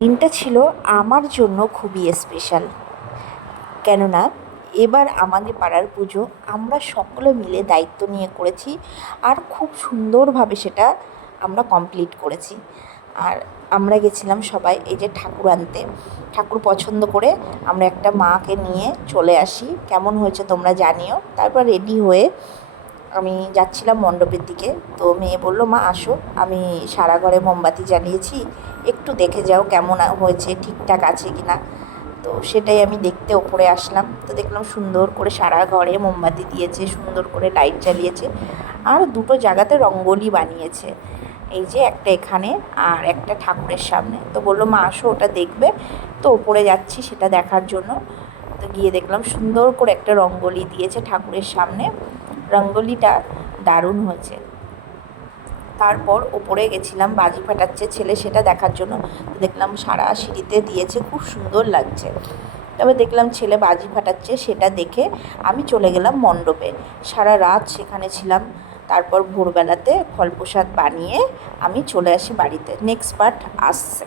দিনটা ছিল আমার জন্য খুবই স্পেশাল। কেননা এবার আমাদের পাড়ার পুজো আমরা সকলে মিলে দায়িত্ব নিয়ে করেছি, আর খুব সুন্দরভাবে সেটা আমরা কমপ্লিট করেছি। আর আমরা গেছিলাম সবাই এই যে ঠাকুর আনতে, ঠাকুর পছন্দ করে আমরা একটা মাকে নিয়ে চলে আসি। কেমন হয়েছে তোমরা জানিও। তারপর রেডি হয়ে আমি যাচ্ছিলাম মণ্ডপের দিকে। তো মেয়ে বলল, মা আসো, আমি সারা ঘরে মোমবাতি জ্বালিয়েছি, একটু দেখে যাও কেমন হয়েছে, ঠিকঠাক আছে কি না। তো সেটাই আমি দেখতে ওপরে আসলাম। তো দেখলাম সুন্দর করে সারা ঘরে মোমবাতি দিয়েছে, সুন্দর করে লাইট জ্বালিয়েছে, আর দুটো জায়গাতে রঙ্গোলি বানিয়েছে। এই যে একটা এখানে আর একটা ঠাকুরের সামনে। তো বললো, মা আসো ওটা দেখবে। তো ওপরে যাচ্ছি সেটা দেখার জন্য। তো গিয়ে দেখলাম সুন্দর করে একটা রঙ্গোলি দিয়েছে ঠাকুরের সামনে। রঙ্গোলিটা দারুণ হয়েছে। তারপর ওপরে গেছিলাম, বাজি ফাটাচ্ছে ছেলে, সেটা দেখার জন্য। দেখলাম সারা সিঁড়িতে দিয়েছে, খুব সুন্দর লাগছে। তবে দেখলাম ছেলে বাজি ফাটাচ্ছে, সেটা দেখে আমি চলে গেলাম মণ্ডপে। সারা রাত সেখানে ছিলাম। তারপর ভোরবেলাতে ফল প্রসাদ বানিয়ে আমি চলে আসি বাড়িতে। নেক্সট পার্ট আসছে।